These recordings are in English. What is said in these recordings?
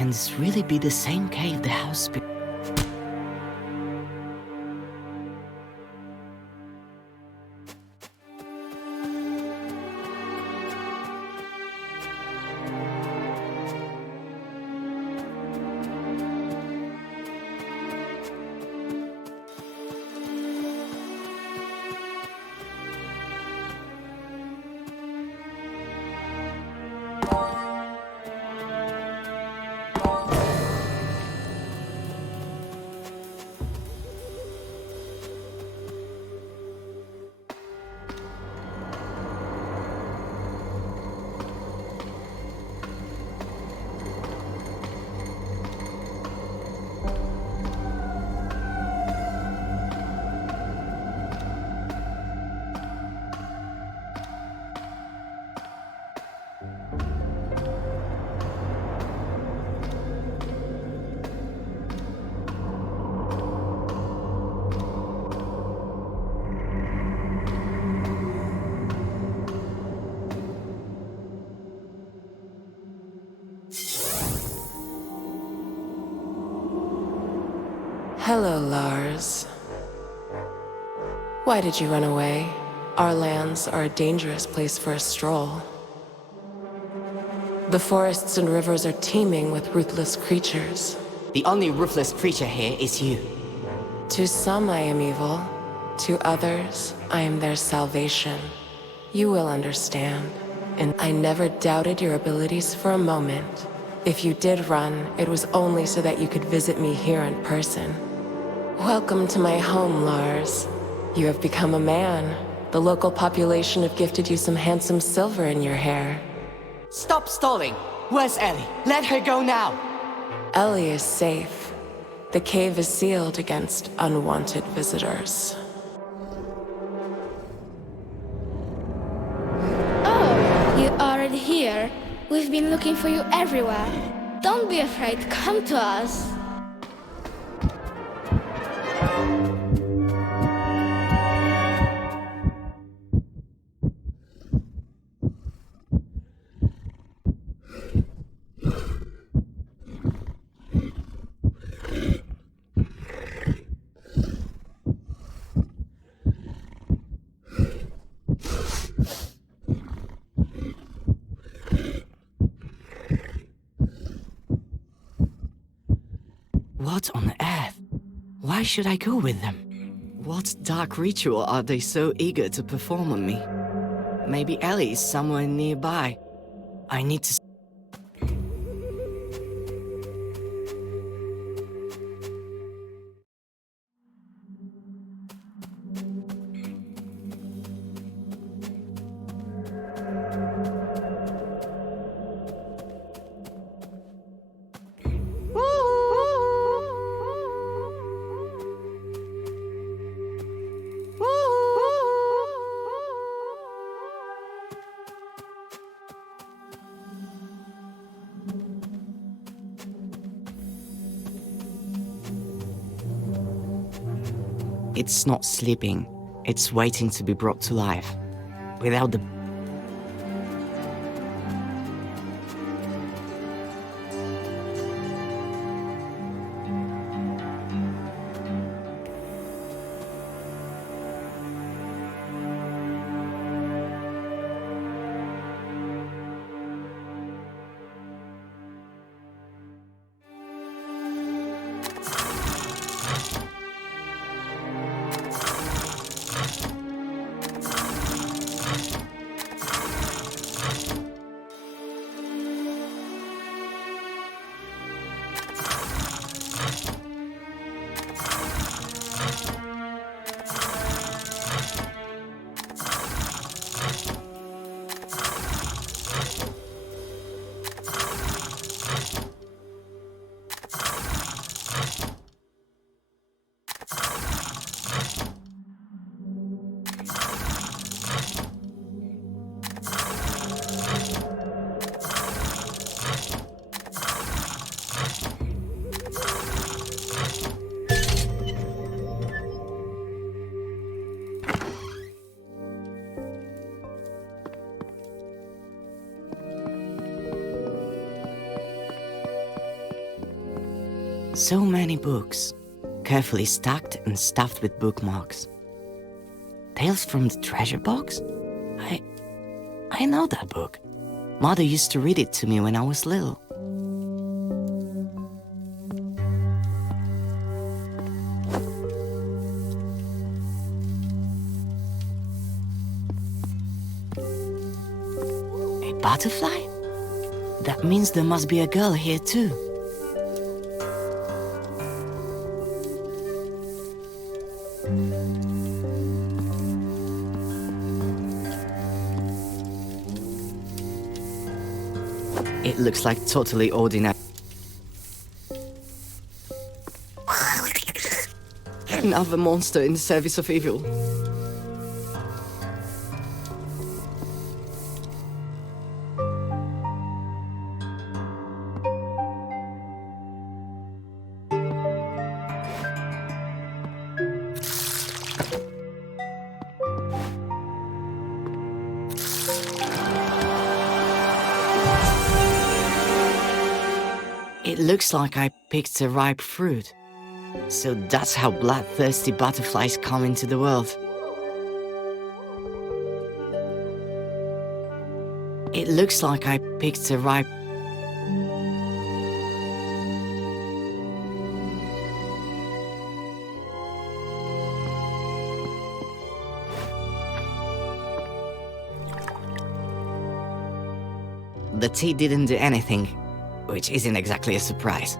Can this really be the same cave the house Hello, Lars. Why did you run away? Our lands are a dangerous place for a stroll. The forests and rivers are teeming with ruthless creatures. The only ruthless creature here is you. To some I am evil. To others, I am their salvation. You will understand. And I never doubted your abilities for a moment. If you did run, it was only so that you could visit me here in person. Welcome to my home, Lars. You have become a man. The local population have gifted you some handsome silver in your hair. Stop stalling! Where's Ellie? Let her go now! Ellie is safe. The cave is sealed against unwanted visitors. Oh, you're already here. We've been looking for you everywhere. Don't be afraid, come to us. What on earth? Why should I go with them? What dark ritual are they so eager to perform on me? Maybe Ellie is somewhere nearby. I need to... It's not sleeping. It's waiting to be brought to life. Without the... So many books, carefully stacked and stuffed with bookmarks. Tales from the Treasure Box? I know that book. Mother used to read it to me when I was little. A butterfly? That means there must be a girl here too. It looks like totally ordinary. Another monster in the service of evil. It looks like I picked a ripe fruit. So that's how bloodthirsty butterflies come into the world. It looks like I picked a ripe... The tea didn't do anything, which isn't exactly a surprise.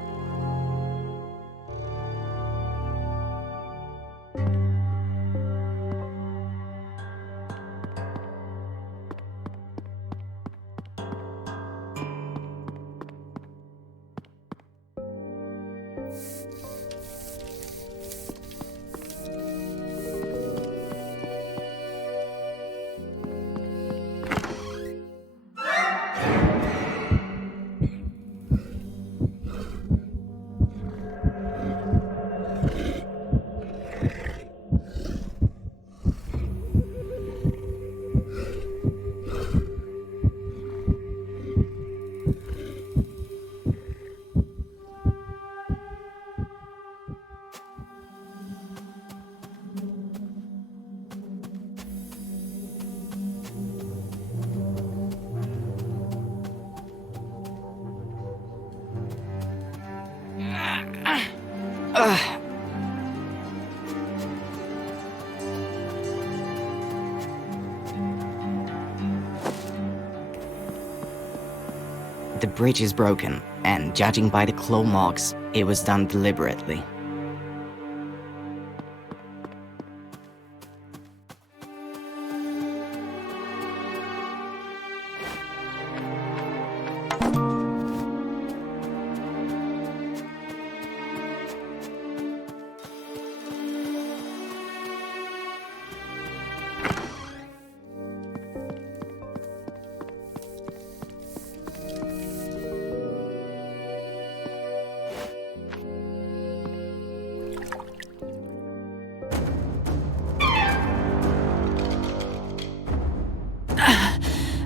The bridge is broken, and judging by the claw marks, it was done deliberately.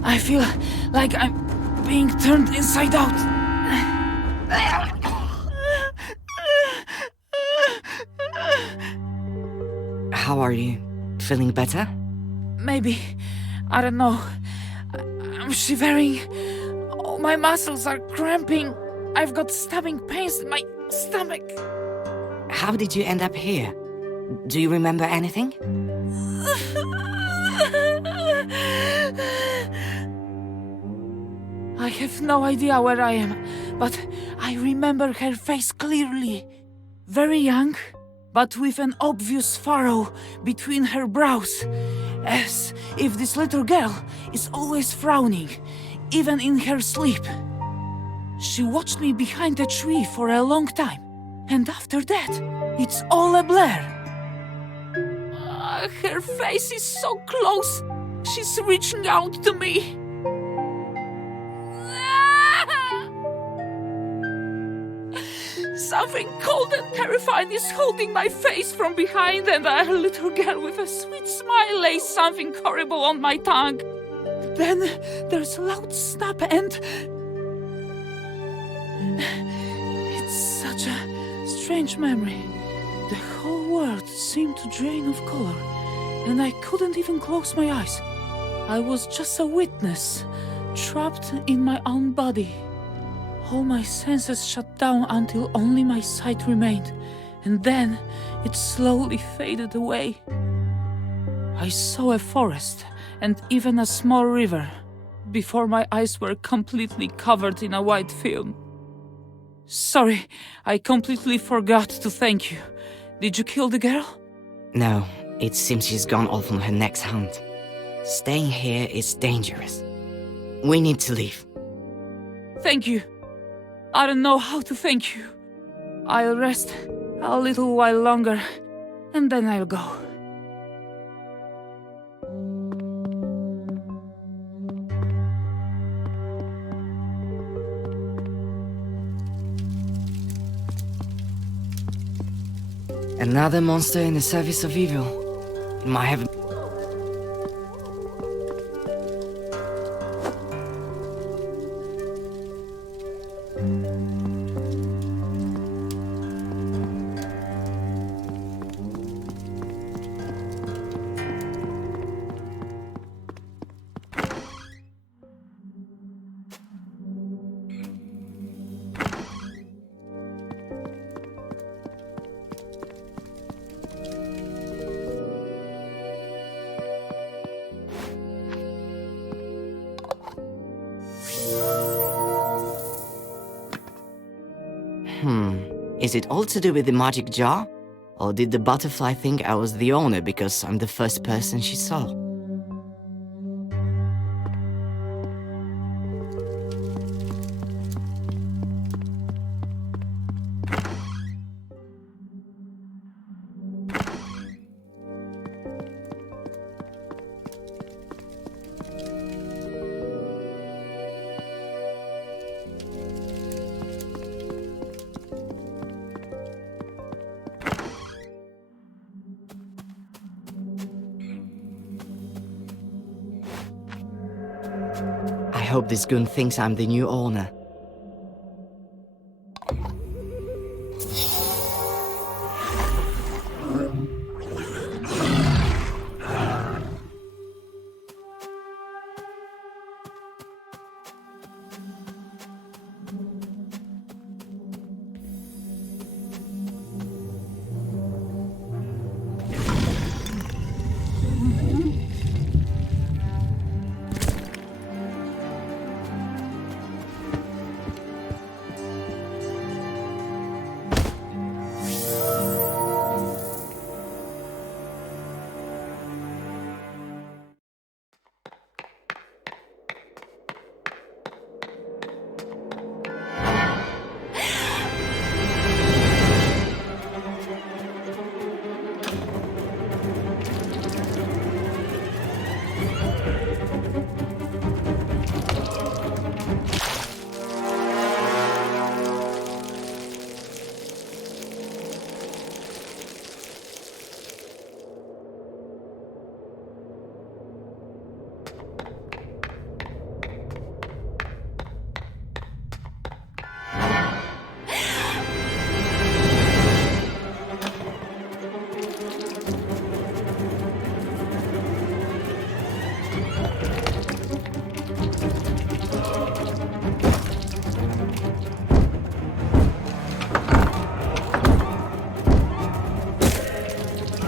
I feel like I'm being turned inside out. How are you? Feeling better? Maybe. I don't know. I'm shivering. All my muscles are cramping. I've got stabbing pains in my stomach. How did you end up here? Do you remember anything? I have no idea where I am, but I remember her face clearly. Very young, but with an obvious furrow between her brows, as if this little girl is always frowning, even in her sleep. She watched me behind a tree for a long time, and after that, it's all a blur. Her face is so close. She's reaching out to me. Something cold and terrifying is holding my face from behind, and a little girl with a sweet smile lays something horrible on my tongue. Then there's a loud snap, and it's such a strange memory. The whole world seemed to drain of color, and I couldn't even close my eyes. I was just a witness, trapped in my own body. All my senses shut down until only my sight remained, and then it slowly faded away. I saw a forest and even a small river before my eyes were completely covered in a white film. Sorry, I completely forgot to thank you. Did you kill the girl? No, it seems she's gone off on her next hunt. Staying here is dangerous. We need to leave. Thank you. I don't know how to thank you. I'll rest a little while longer, and then I'll go. Another monster in the service of evil. It might have... Is it all to do with the magic jar? Or did the butterfly think I was the owner because I'm the first person she saw? I hope this goon thinks I'm the new owner.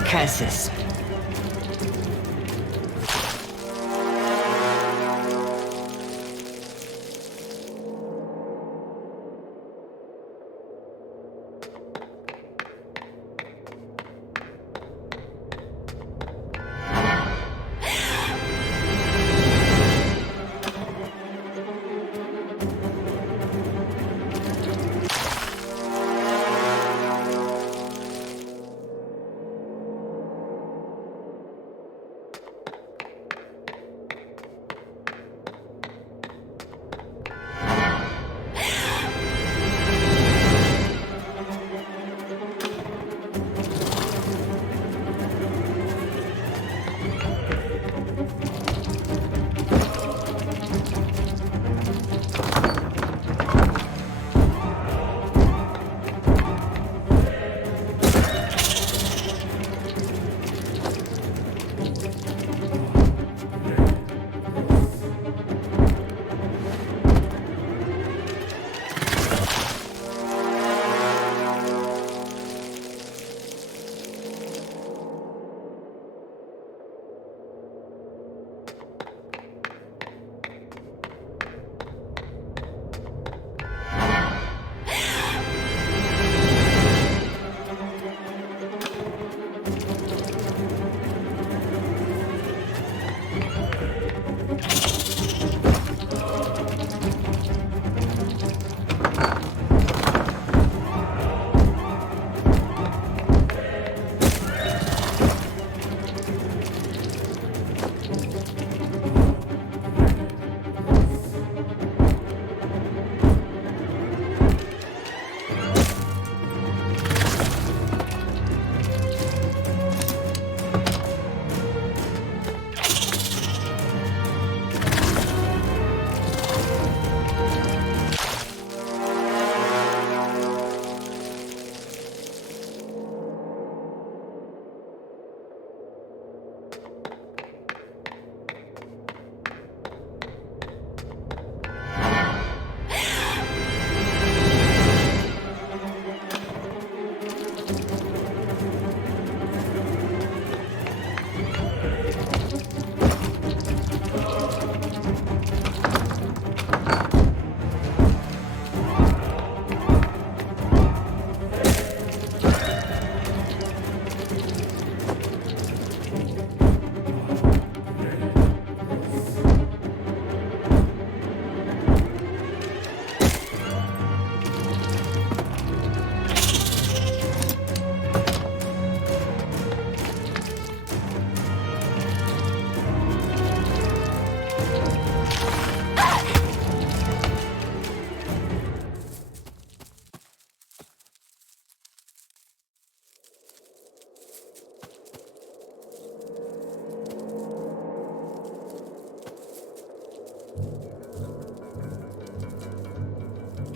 Curses.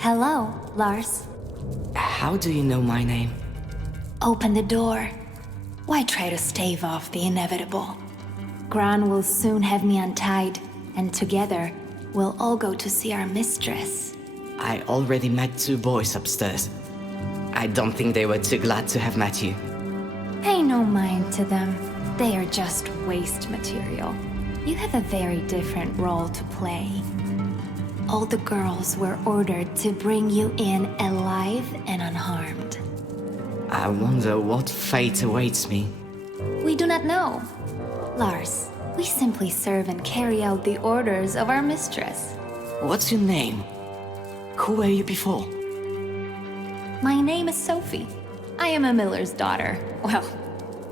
Hello, Lars. How do you know my name? Open the door. Why try to stave off the inevitable? Gran will soon have me untied, and together, we'll all go to see our mistress. I already met 2 boys upstairs. I don't think they were too glad to have met you. Pay no mind to them. They are just waste material. You have a very different role to play. All the girls were ordered to bring you in alive and unharmed. I wonder what fate awaits me. We do not know. Lars, we simply serve and carry out the orders of our mistress. What's your name? Who were you before? My name is Sophie. I am a miller's daughter. Well,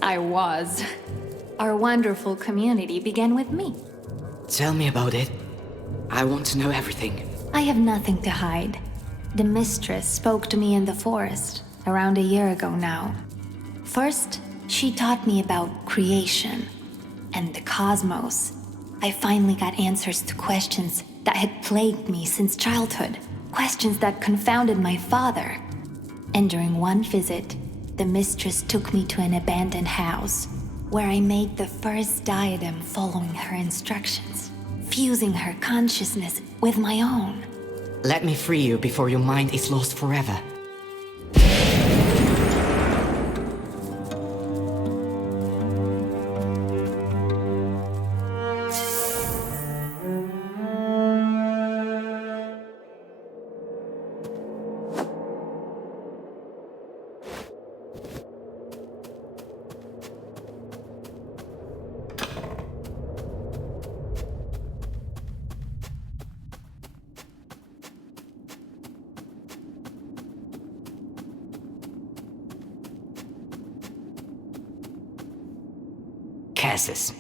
I was. Our wonderful community began with me. Tell me about it. I want to know everything. I have nothing to hide. The mistress spoke to me in the forest around a year ago now. First, she taught me about creation and the cosmos. I finally got answers to questions that had plagued me since childhood. Questions that confounded my father. And during one visit, the mistress took me to an abandoned house where I made the first diadem following her instructions, fusing her consciousness with my own. Let me free you before your mind is lost forever. Curses.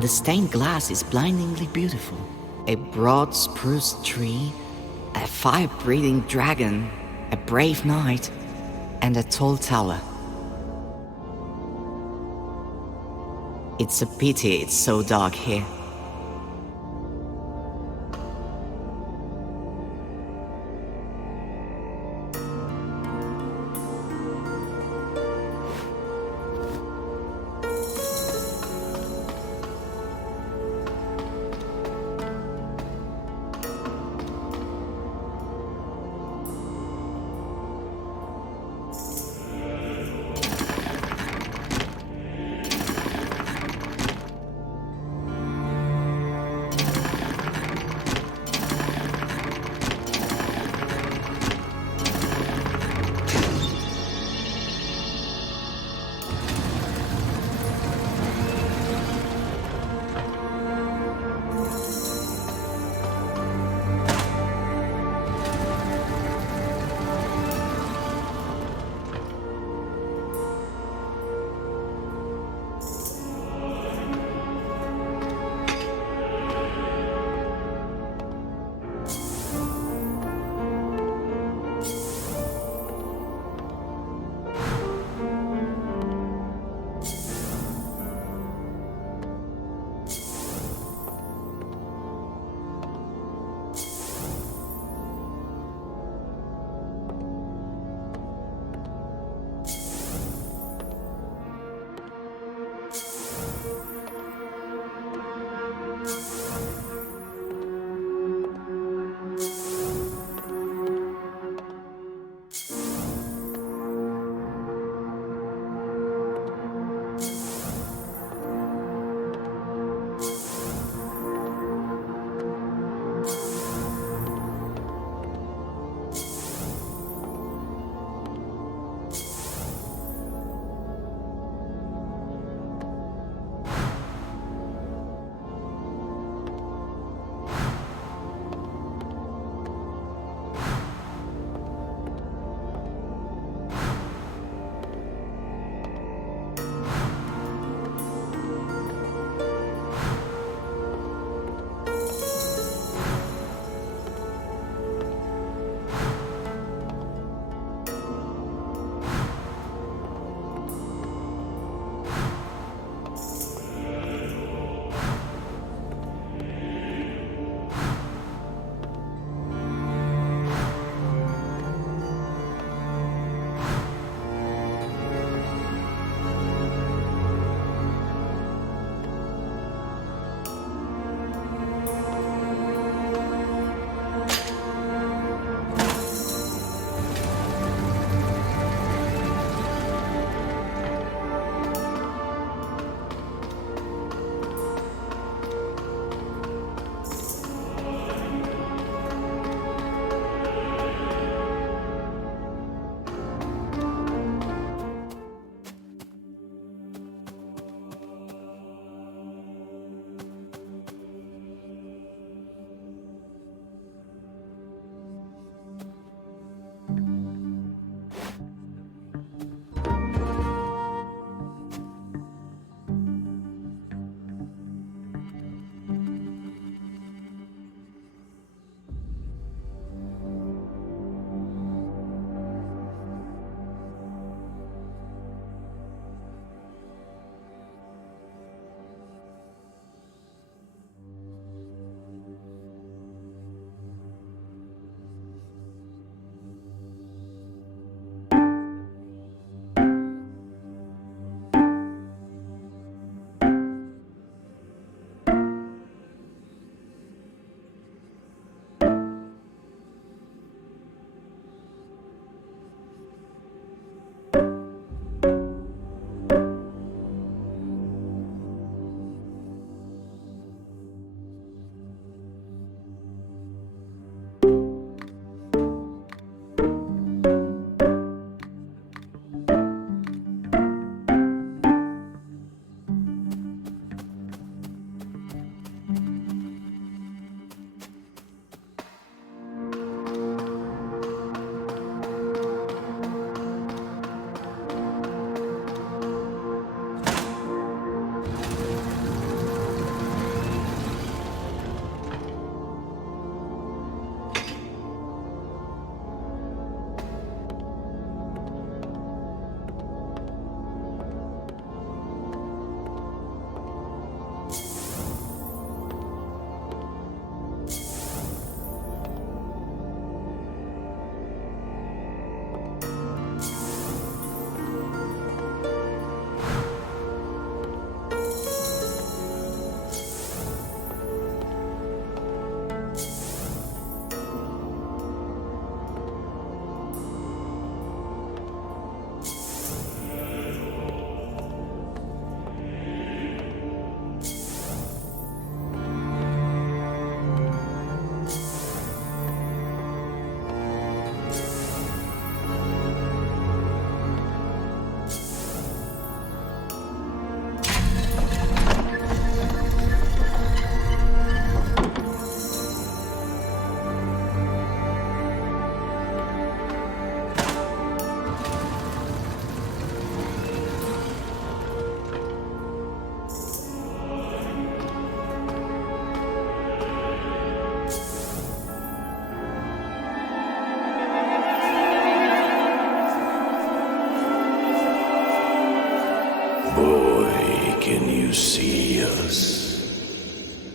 The stained glass is blindingly beautiful. A broad spruce tree, a fire-breathing dragon, a brave knight, and a tall tower. It's a pity it's so dark here.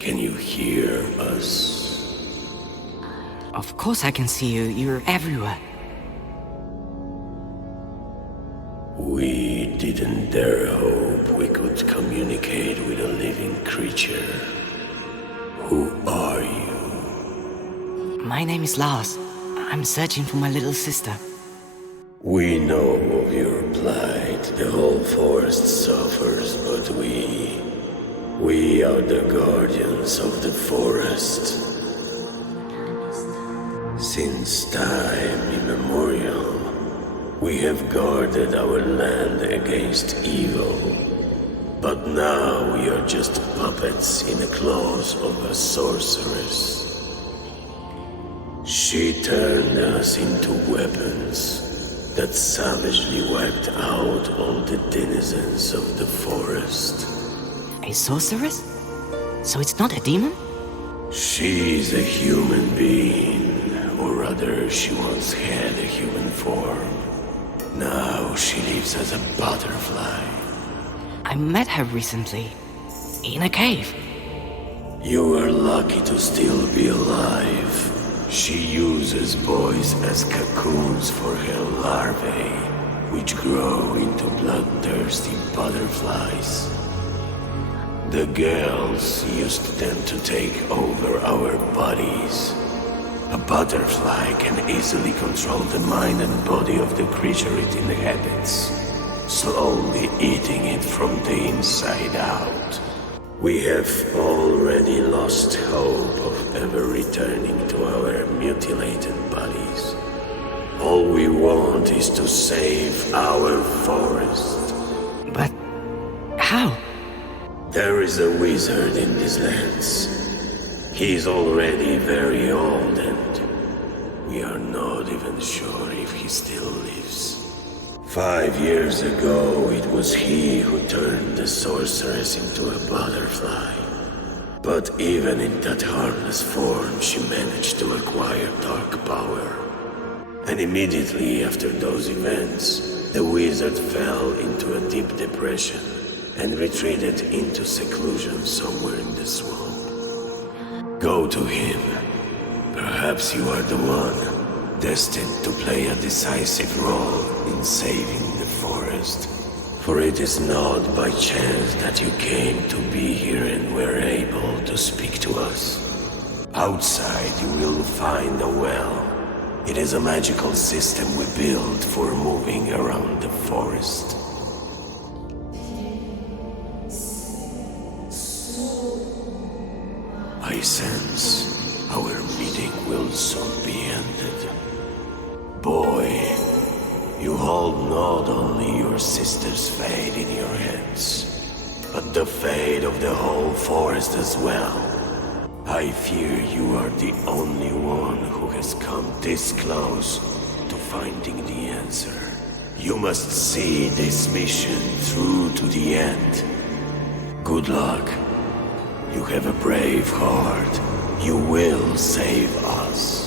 Can you hear us? Of course I can see you. You're everywhere. We didn't dare hope we could communicate with a living creature. Who are you? My name is Lars. I'm searching for my little sister. We know of your plight. The whole forest suffers, but we are the guardians of the forest. Since time immemorial, we have guarded our land against evil. But now we are just puppets in the claws of a sorceress. She turned us into weapons that savagely wiped out all the denizens of the forest. A sorceress? So it's not a demon? She's a human being, or rather, she once had a human form. Now she lives as a butterfly. I met her recently. In a cave. You are lucky to still be alive. She uses boys as cocoons for her larvae, which grow into bloodthirsty butterflies. The girls used them to take over our bodies. A butterfly can easily control the mind and body of the creature it inhabits, slowly eating it from the inside out. We have already lost hope of ever returning to our mutilated bodies. All we want is to save our forest. But how? There is a wizard in these lands. He is already very old and we are not even sure if he still lives. 5 years ago, it was he who turned the sorceress into a butterfly. But even in that harmless form, she managed to acquire dark power. And immediately after those events, the wizard fell into a deep depression and retreated into seclusion somewhere in the swamp. Go to him. Perhaps you are the one destined to play a decisive role in saving the forest. For it is not by chance that you came to be here and were able to speak to us. Outside you will find a well. It is a magical system we built for moving around the forest. I sense our meeting will soon be ended. Boy, you hold not only your sister's fate in your hands, but the fate of the whole forest as well. I fear you are the only one who has come this close to finding the answer. You must see this mission through to the end. Good luck. You have a brave heart. You will save us.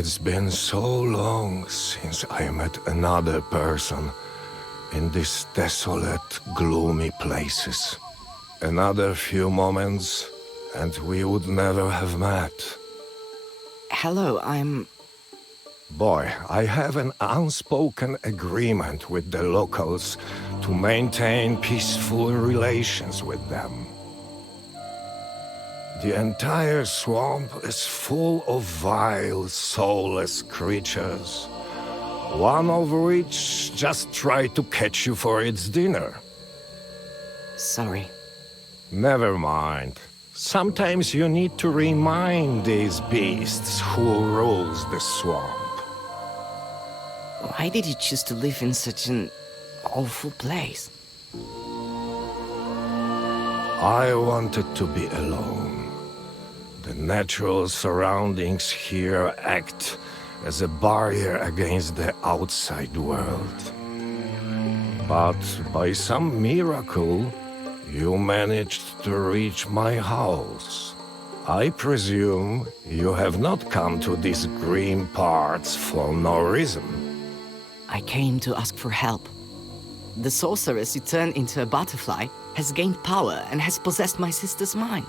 It's been so long since I met another person in these desolate, gloomy places. Another few moments, and we would never have met. Hello, I'm... Boy, I have an unspoken agreement with the locals to maintain peaceful relations with them. The entire swamp is full of vile, soulless creatures, one of which just tried to catch you for its dinner. Sorry. Never mind. Sometimes you need to remind these beasts who rules the swamp. Why did you choose to live in such an awful place? I wanted to be alone. The natural surroundings here act as a barrier against the outside world. But by some miracle, you managed to reach my house. I presume you have not come to these green parts for no reason. I came to ask for help. The sorceress you turned into a butterfly has gained power and has possessed my sister's mind.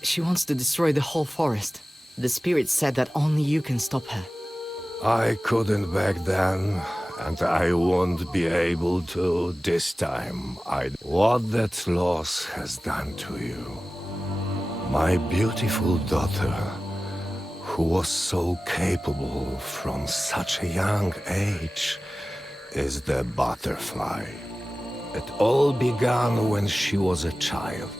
She wants to destroy the whole forest. The spirit said that only you can stop her. I couldn't back then, and I won't be able to this time. What that loss has done to you. My beautiful daughter, who was so capable from such a young age, is the butterfly. It all began when she was a child.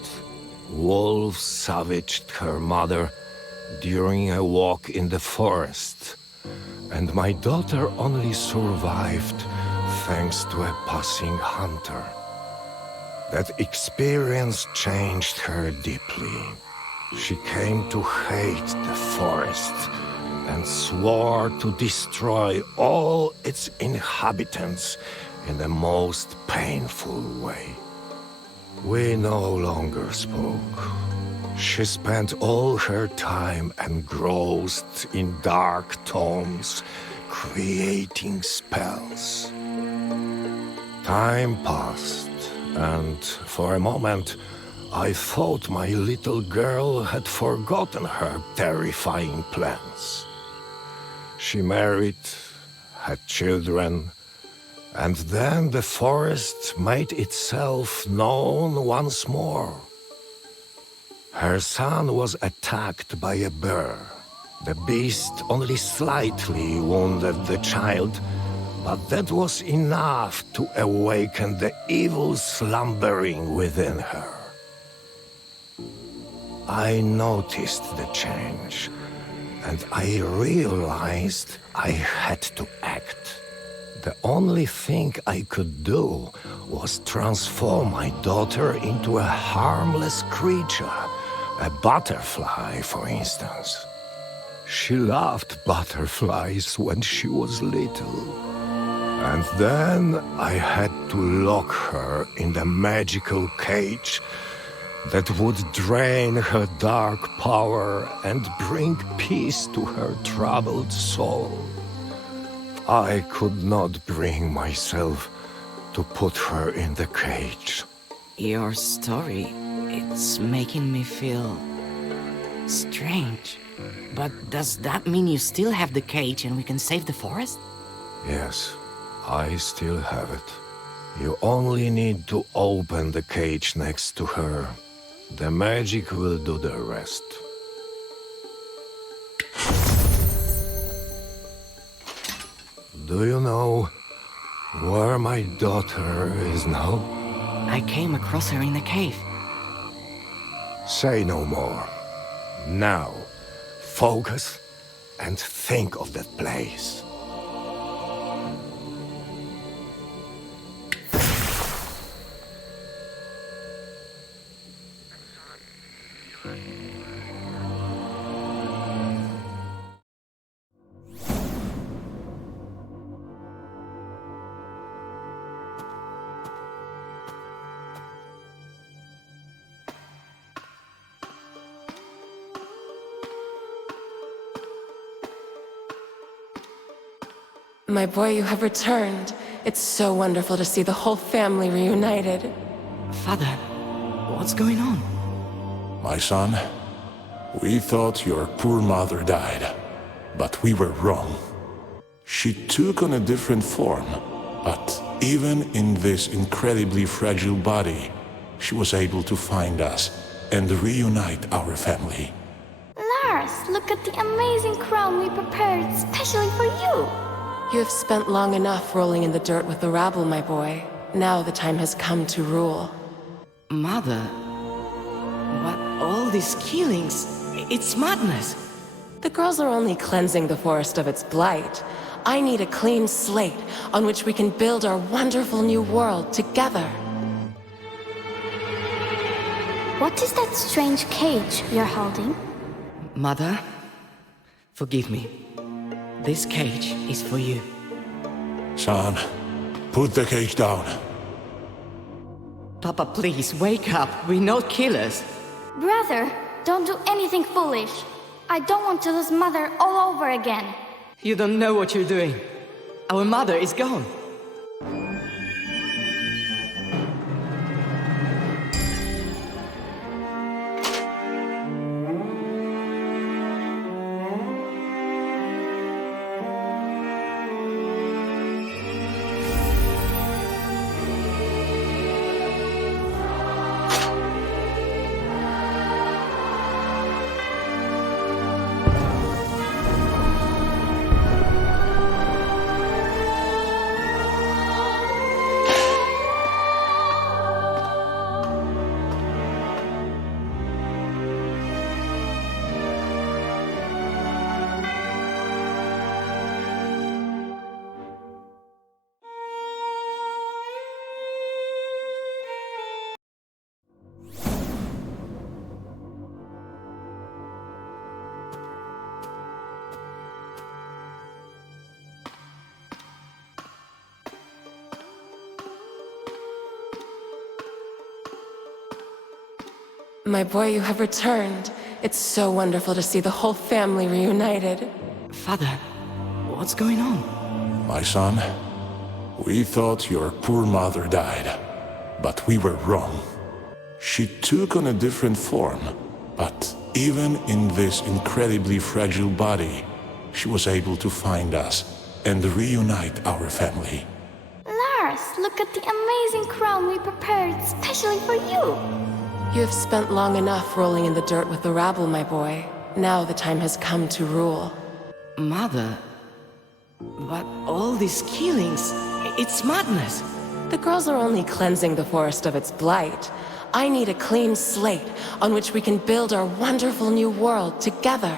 Wolves savaged her mother during a walk in the forest, and my daughter only survived thanks to a passing hunter. That experience changed her deeply. She came to hate the forest and swore to destroy all its inhabitants in the most painful way. We no longer spoke. She spent all her time engrossed in dark tomes, creating spells. Time passed, and for a moment, I thought my little girl had forgotten her terrifying plans. She married, had children, and then the forest made itself known once more. Her son was attacked by a bear. The beast only slightly wounded the child, but that was enough to awaken the evil slumbering within her. I noticed the change, and I realized I had to act. The only thing I could do was transform my daughter into a harmless creature, a butterfly, for instance. She loved butterflies when she was little. And then I had to lock her in the magical cage that would drain her dark power and bring peace to her troubled soul. I could not bring myself to put her in the cage. Your story, it's making me feel strange. But does that mean you still have the cage and we can save the forest? Yes, I still have it. You only need to open the cage next to her. The magic will do the rest. Do you know where my daughter is now? I came across her in the cave. Say no more. Now, focus and think of that place. My boy, you have returned. It's so wonderful to see the whole family reunited. Father, what's going on? My son, we thought your poor mother died, but we were wrong. She took on a different form, but even in this incredibly fragile body, she was able to find us and reunite our family. Lars, look at the amazing crown we prepared especially for you. You have spent long enough rolling in the dirt with the rabble, my boy. Now the time has come to rule. Mother, what all these killings? It's madness. The girls are only cleansing the forest of its blight. I need a clean slate on which we can build our wonderful new world together. What is that strange cage you're holding? Mother, forgive me. This cage is for you. Son, put the cage down. Papa, please, wake up. We're not killers. Brother, don't do anything foolish. I don't want to lose Mother all over again. You don't know what you're doing. Our mother is gone. My boy, you have returned. It's so wonderful to see the whole family reunited. Father, what's going on? My son, we thought your poor mother died, but we were wrong. She took on a different form, but even in this incredibly fragile body, she was able to find us and reunite our family. Lars, look at the amazing crown we prepared especially for you. You have spent long enough rolling in the dirt with the rabble, my boy. Now the time has come to rule. Mother, but all these killings, it's madness. The girls are only cleansing the forest of its blight. I need a clean slate on which we can build our wonderful new world together.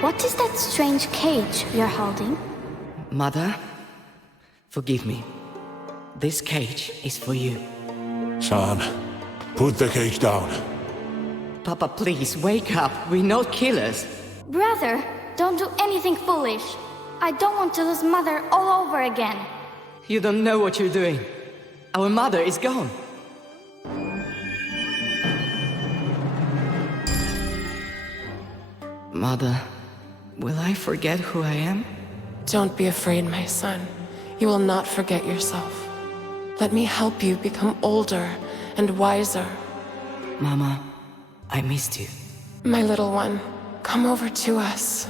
What is that strange cage you're holding? Mother, forgive me. This cage is for you. Son, put the cage down. Papa, please, wake up. We're not killers. Brother, don't do anything foolish. I don't want to lose Mother all over again. You don't know what you're doing. Our mother is gone. Mother, will I forget who I am? Don't be afraid, my son. You will not forget yourself. Let me help you become older and wiser. Mama, I missed you. My little one, come over to us.